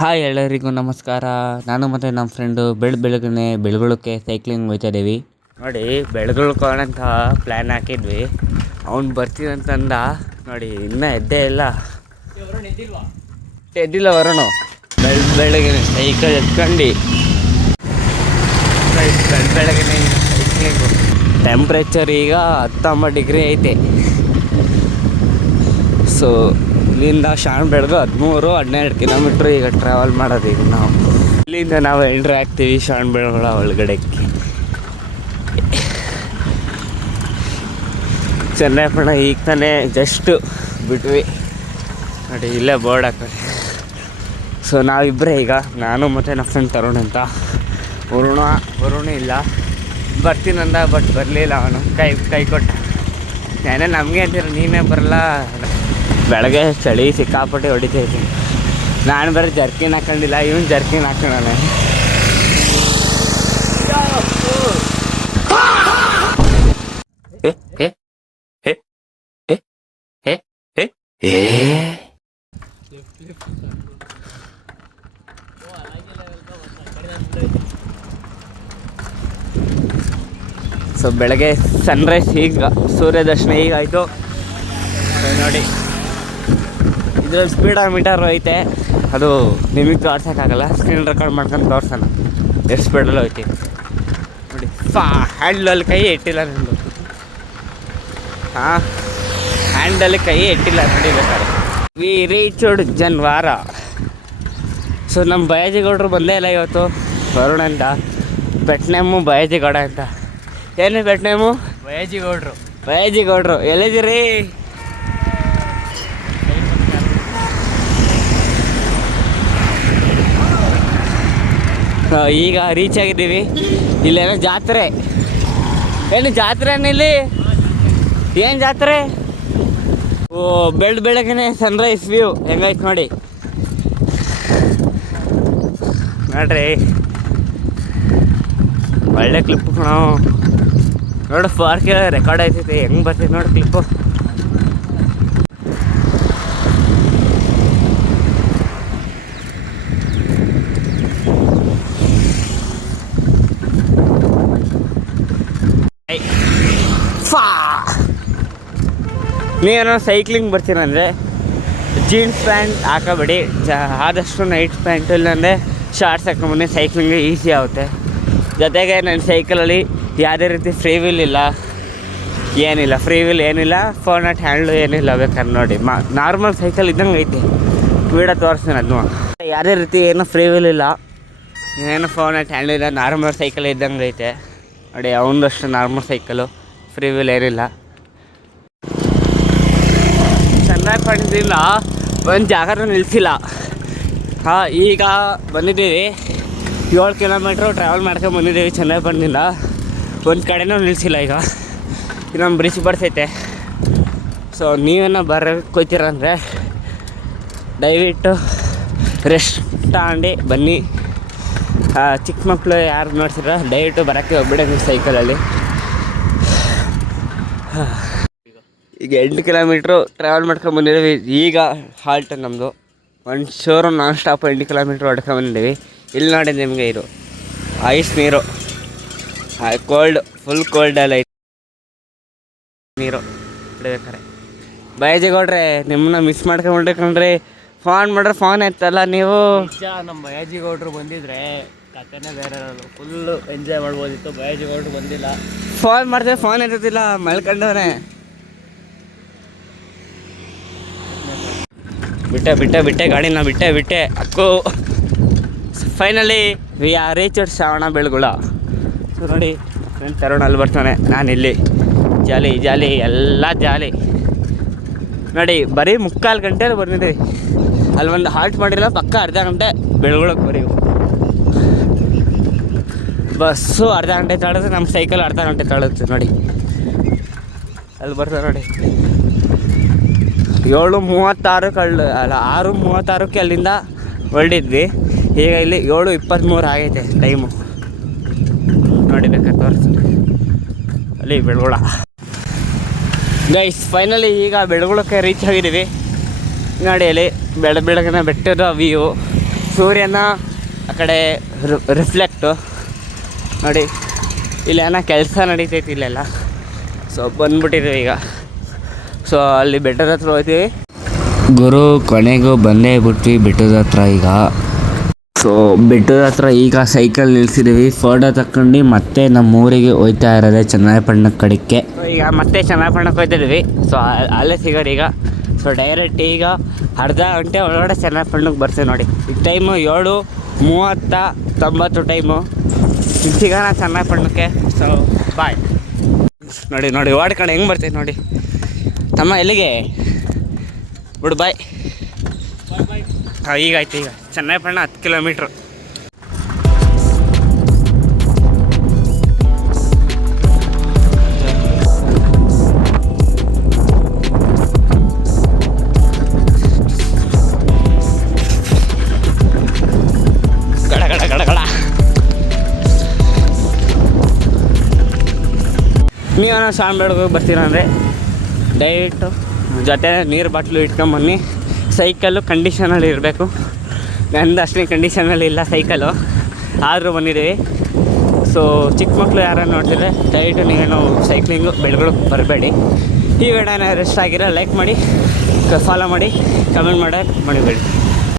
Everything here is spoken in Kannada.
ಹಾಯ್ ಎಲ್ಲರಿಗೂ ನಮಸ್ಕಾರ. ನಾನು ಮತ್ತು ನಮ್ಮ ಫ್ರೆಂಡು ಬೆಳಗ್ಗೆನೆ ಬೆಳಗೊಳಕ್ಕೆ ಸೈಕ್ಲಿಂಗ್ ಹೋಗ್ತಾಯಿದ್ದೀವಿ. ನೋಡಿ ಬೆಳಗೊಳ್ಕೋಣಂತ ಪ್ಲ್ಯಾನ್ ಹಾಕಿದ್ವಿ. ಅವ್ನು ಬರ್ತೀನಂತಂದ. ನೋಡಿ ಇನ್ನೂ ಎದ್ದೇ ಇಲ್ಲ, ಎದ್ದಿಲ್ಲ ವರುಣು. ಬೆಳಗ್ಗೆ ಸೈಕಲ್ ಎತ್ಕೊಂಡು ಬೆಳಗ್ಗೆ ಸೈಕ್ಲಿಂಗು. ಟೆಂಪ್ರೇಚರ್ ಈಗ 19 ಡಿಗ್ರಿ ಐತೆ. ಸೊ ಇಲ್ಲಿಂದ ಶ್ರವಣಬೆಳಗೊಳ 13-12 ಕಿಲೋಮೀಟ್ರ್ ಈಗ ಟ್ರಾವೆಲ್ ಮಾಡೋದು. ಈಗ ಇಲ್ಲಿಂದ ನಾವು ಎಂಟ್ರಿ ಆಗ್ತೀವಿ ಶ್ರವಣಬೆಳಗೊಳ ಒಳಗಡೆಗೆ. ಚನ್ನಪಟ್ಟಣ ಈಗ ತಾನೇ ಜಸ್ಟು ಬಿಟ್ವಿ. ನೋಡಿ ಇಲ್ಲೇ ಬೋರ್ಡ್ ಹಾಕೋರಿ. ಸೊ ನಾವಿಬ್ಬರೇ ಈಗ, ನಾನು ಮತ್ತು ನಮ್ಮ ಫ್ರೆಂಡ್ ತರುಣ್ ಅಂತ. ವರುಣ ಇಲ್ಲ, ಬರ್ತೀನಂದ, ಬಟ್ ಬರಲಿಲ್ಲ. ಅವನು ಕೈ ಕೊಟ್ಟ. ನಾನೇ ನಮಗೆ ಅಂತೀರ ನೀನೇ ಬರಲ್ಲ. ಬೆಳಗ್ಗೆ ಚಳಿ ಸಿಕ್ಕಾಪಟ್ಟೆ ಹೊಡಿತೈತಿ. ನಾನು ಬರೀ ಜರ್ಕಿನ್ ಹಾಕೊಂಡಿಲ್ಲ, ಇವನು ಜರ್ಕಿನ್ ಹಾಕೊಂಡಾನೆ. ಸೊ ಬೆಳಗ್ಗೆ ಸನ್ರೈಸ್ ಈಗ, ಸೂರ್ಯದರ್ಶನ ಈಗ ಆಯಿತು. ನೋಡಿ ಇದ್ರಲ್ಲಿ ಸ್ಪೀಡೋಮೀಟರ್ ಐತೆ, ಅದು ನಿಮಗೆ ತೋರ್ಸೋಕ್ಕಾಗಲ್ಲ. ಸ್ಕ್ರೀನ್ ರೆಕಾರ್ಡ್ ಮಾಡ್ಕೊಂಡು ತೋರ್ಸೋಣ ಎಷ್ಟು ಸ್ಪೀಡಲ್ಲಿ ಹೋಯ್ತಿ. ನೋಡಿ ಹ್ಯಾಂಡಲಲ್ಲಿ ಕೈ ಇಟ್ಟಿಲ್ಲ ನಂದು. ಹ್ಯಾಂಡಲ್ಲಿ ಕೈ ಇಟ್ಟಿಲ್ಲ ನಡಿಬೇಕಾದ್ರೆ. We reached Janavara. ಸೊ ನಮ್ಮ ಬಯಾಜಿಗೌಡರು ಬಂದೇ ಇಲ್ಲ ಇವತ್ತು. ವರುಣ್ ಅಂತ, ಬೆಟ್ನೇಮು ಬಯಾಜಿಗೌಡ ಅಂತ. ಏನು ಬೆಟ್ನೇಮು? ಬಯಾಜಿಗೌಡರು ಎಲ್ಲಿದ್ದೀರಿ? ಈಗ ರೀಚ್ ಆಗಿದ್ದೀವಿ. ಇಲ್ಲೇನೋ ಜಾತ್ರೆ. ಏನು ಜಾತ್ರೆ ಇಲ್ಲಿ? ಏನು ಜಾತ್ರೆ? ಓ ಬೆಳಗ್ಗೆನೆ ಸನ್ರೈಸ್ ವ್ಯೂ ಹೆಂಗೈತೆ ನೋಡಿ. ನೋಡ್ರಿ ಒಳ್ಳೆ ಕ್ಲಿಪ್ಪು ಕಣೋ. ನೋಡು ಫಾರ್ಕ್ ರೆಕಾರ್ಡ್ ಆಯ್ತೈತಿ, ಹೆಂಗೆ ಬರ್ತೈತೆ ನೋಡಿ ಕ್ಲಿಪ್ಪು. ನೀವೇನೋ ಸೈಕ್ಲಿಂಗ್ ಬರ್ತೀರಂದರೆ ಜೀನ್ಸ್ ಪ್ಯಾಂಟ್ ಹಾಕೋಬೇಡಿ. ಆದಷ್ಟು ನೈಟ್ ಪ್ಯಾಂಟು ಇಲ್ಲಾಂದರೆ ಶಾರ್ಟ್ಸ್ ಹಾಕೊಂಡ್ಬನ್ನಿ. ಸೈಕ್ಲಿಂಗ್ ಈಸಿ ಆಗುತ್ತೆ. ಜೊತೆಗೆ ನನ್ನ ಸೈಕಲಲ್ಲಿ ಯಾವುದೇ ರೀತಿ ಫ್ರೀ ವೀಲ್ ಇಲ್ಲ, ಏನಿಲ್ಲ. ಫ್ರೀ ವೀಲ್ ಏನಿಲ್ಲ, ಫೋನ್ ಅಟ್ ಹ್ಯಾಂಡ್ಲು ಏನಿಲ್ಲ. ಬೇಕಾದ್ರೆ ನೋಡಿ ನಾರ್ಮಲ್ ಸೈಕಲ್ ಇದ್ದಂಗೆ ಐತಿ. ವೀಡಿಯೋ ತೋರಿಸ್ತೀನಿ ಅದನ್ನು. ಯಾವುದೇ ರೀತಿ ಏನೂ ಫ್ರೀ ವೀಲ್ ಇಲ್ಲ, ಏನು ಫೋನ್ ಅಟ್ ಹ್ಯಾಂಡ್ಲು ಇಲ್ಲ. ನಾರ್ಮಲ್ ಸೈಕಲ್ ಇದ್ದಂಗೆ ಐತೆ ನೋಡಿ. ಅವನದಷ್ಟು ನಾರ್ಮಲ್ ಸೈಕಲು, ಫ್ರೀ ವೀಲ್ ಏನಿಲ್ಲ. ಚನ್ನಪಟ್ಟಣದಿಂದ ಒಂದು ಜಾಗನೂ ನಿಲ್ಲಿಸಿಲ್ಲ. ಈಗ ಬಂದಿದ್ದೀವಿ 7 ಕಿಲೋಮೀಟ್ರು ಟ್ರಾವೆಲ್ ಮಾಡ್ಕೊಂಡು ಬಂದಿದ್ದೀವಿ ಚನ್ನಪಟ್ಟಣದಿಂದ. ಒಂದು ಕಡೆನೂ ನಿಲ್ಲಿಸಿಲ್ಲ. ಈಗ ಇನ್ನೊಂದು ಬ್ರಿಡ್ಜ್ ಬರ್ತೈತೆ. ಸೊ ನೀವೇನೋ ಹೋಗ್ತೀರಂದರೆ ದಯವಿಟ್ಟು ರೆಸ್ಟ್ ತಗೊಂಡು ಬನ್ನಿ. ಚಿಕ್ಕ ಮಕ್ಕಳು ಯಾರು ನೋಡ್ತೀರ ದಯವಿಟ್ಟು ಬರೋಕ್ಕೆ ಹೋಗ್ಬಿಡಿ ನೀವು ಸೈಕಲಲ್ಲಿ. ಈಗ 8 ಕಿಲೋಮೀಟ್ರು ಟ್ರಾವೆಲ್ ಮಾಡ್ಕೊಂಡು ಬಂದಿದ್ದೀವಿ. ಈಗ ಹಾಲ್ಟ್ ನಮ್ಮದು. ಒಂದು ಶೋರೂಮ್ ನಾನ್ ಸ್ಟಾಪ್ 8 ಕಿಲೋಮೀಟ್ರ್ ಹೊಡ್ಕೊಂಡು ಬಂದಿದ್ದೀವಿ. ಇಲ್ಲಿ ನೋಡಿ ನಿಮಗೆ ಇದು ಐಸ್ ನೀರು, ಫುಲ್ ಕೋಲ್ಡಲ್ಲಿ ಐತೆ ನೀರು ಇಡಬೇಕಾರೆ. ಬಯಾಜಿಗೌಡ್ರೆ ನಿಮ್ಮನ್ನ ಮಿಸ್ ಮಾಡ್ಕೊಂಡ್ರಿ. ಫೋನ್ ಮಾಡ್ರೆ ಫೋನ್ ಎತ್ತಲ್ಲ ನೀವು. ನಮ್ಮ ಬಯಾಜಿಗೌಡರು ಬಂದಿದ್ರೆ ಕಥೆನೇ ಬೇರೆ ಇರೋದು. ಫುಲ್ಲು ಎಂಜಾಯ್ ಮಾಡ್ಬೋದಿತ್ತು. ಬಯಾಜಿಗೌಡರು ಬಂದಿಲ್ಲ. ಫೋನ್ ಮಾಡಿದ್ರೆ ಫೋನ್ ಎತ್ತುತ್ತಿಲ್ಲ, ಮಲ್ಕೊಂಡವನೇ. ಬಿಟ್ಟೆ ಗಾಡಿನ ಬಿಟ್ಟೆ ಅಕ್ಕು. Finally we are reached Shravanabelagola. So ನೋಡಿ ಫ್ರೆಂಡ್ ತರುಣ್ ಅಲ್ಲಿ ಬರ್ತಾನೆ, ನಾನಿಲ್ಲಿ. ಜಾಲಿ ಎಲ್ಲ ಜಾಲಿ. ನೋಡಿ ಬರೀ 3/4 ಗಂಟೆಯಲ್ಲಿ ಬಂದಿದ್ದೀವಿ. ಅಲ್ಲಿ ಒಂದು ಹಾಲ್ಟ್ ಮಾಡಿಲ್ಲ, ಪಕ್ಕ ಅರ್ಧ ಗಂಟೆ ಬೆಳಗೊಳಕ್ಕೆ ಬರೀ. ಬಸ್ಸು ಅರ್ಧ ಗಂಟೆ ತಡೆದ್ರೆ ನಮ್ಮ ಸೈಕಲ್ ಅರ್ಧ ಗಂಟೆ ತಡೆಯುತ್ತೆ ನೋಡಿ. ಅಲ್ಲಿ ಬರ್ತಾರೆ ನೋಡಿ. 6:36 ಅಲ್ಲಿಂದ ಹೊರಡಿದ್ವಿ. ಈಗ ಇಲ್ಲಿ 7:23 ಆಗೈತೆ ಟೈಮು ನೋಡಿ. ಬೇಕಾದ್ರೆ ತೋರಿಸ್ತೀನಿ ಅಲ್ಲಿ ಬೆಳಗೊಳ. ಗೈಸ್ ಫೈನಲಿ ಈಗ ಬೆಳಗೊಳಕ್ಕೆ ರೀಚ್ ಆಗಿದ್ದೀವಿ. ನೋಡಿ ಅಲ್ಲಿ ಬೆಳಗ್ಗೆನೇ ಬೆಟ್ಟದ ವ್ಯೂ, ಸೂರ್ಯನ ಆ ಕಡೆ ರಿಫ್ಲೆಕ್ಟು ನೋಡಿ, ಇಲ್ಲೇನೋ ಕೆಲಸ ನಡೀತೈತಿ ಇಲ್ಲೆಲ್ಲ. ಸೊ ಬಂದ್ಬಿಟ್ಟಿದ್ದೀವಿ ಈಗ. ಸೊ ಅಲ್ಲಿ ಬೆಟ್ಟದ ಹತ್ರ ಹೋಗ್ತೀವಿ. ಗುರು ಕೊನೆಗೂ ಬಂದೇ ಬಿಟ್ವಿ ಬೆಟ್ಟದ ಹತ್ರ ಈಗ. ಸೊ ಬೆಟ್ಟದ ಹತ್ರ ಈಗ ಸೈಕಲ್ ನಿಲ್ಸಿದ್ದೀವಿ, ಫೋಟೋ ತಗೊಂಡು ಮತ್ತೆ ನಮ್ಮ ಊರಿಗೆ ಹೋಗ್ತಾ ಇರೋದೆ ಚನ್ನರಾಯಪಟ್ಟಣ ಕಡೆಗೆ. ಈಗ ಮತ್ತೆ ಚನ್ನರಾಯಪಟ್ಟಣಕ್ಕೆ ಹೋಗ್ತಿದ್ದೀವಿ. ಸೊ ಅಲ್ಲೇ ಸಿಗೋದು ಈಗ. ಸೊ ಡೈರೆಕ್ಟ್ ಈಗ ಅರ್ಧ ಗಂಟೆ ಒಳಗಡೆ ಚನ್ನರಾಯಪಟ್ಟಣಕ್ಕೆ ಬರ್ತೀವಿ ನೋಡಿ. ಈಗ ಟೈಮು 7:30 ಟೈಮು. ಈಗ ಸಿಗೋಣ ಚನ್ನರಾಯಪಟ್ಟಣಕ್ಕೆ. So bye. ನೋಡಿ ಓಡ್ಕೊಂಡು ಹೆಂಗೆ ಬರ್ತೀವಿ ನೋಡಿ. ತಮ್ಮ ಎಲ್ಲಿಗೆ ಬಿಡು ಬಾಯ್. ಈಗ ಆಯ್ತು. ಈಗ ಚನ್ನರಾಯಪಟ್ಟಣ 10 ಕಿಲೋಮೀಟ್ರು. ನೀವೇನೋ ಶ್ಯಾಮ್ಬೇಡ್ಗೆ ಹೋಗಿ ಬರ್ತೀರ ಅಂದರೆ ದಯವಿಟ್ಟು ಜೊತೆ ನೀರು ಬಾಟ್ಲು ಇಟ್ಕೊಂಬನ್ನಿ. ಸೈಕಲ್ಲು ಕಂಡೀಷನಲ್ಲಿ ಇರಬೇಕು. ನಂದು ಅಷ್ಟೇ ಕಂಡೀಷನಲ್ಲಿ ಇಲ್ಲ ಸೈಕಲ್ಲು, ಆದರೂ ಬಂದಿದ್ದೀವಿ. ಸೊ ಚಿಕ್ಕ ಮಕ್ಕಳು ಯಾರನ್ನು ನೋಡ್ತಿದ್ರೆ ದಯವಿಟ್ಟು ನೀವೇನು ಸೈಕ್ಲಿಂಗು ಬೆಳಗ್ಗೆ ಬರಬೇಡಿ. ಈ ವಿಡಿಯೋನ ಇಷ್ಟ ಆಗಿರೋ ಲೈಕ್ ಮಾಡಿ, ಫಾಲೋ ಮಾಡಿ, ಕಮೆಂಟ್ ಮಾಡೋಕ್ಕೆ ಮರಿಬೇಡಿ.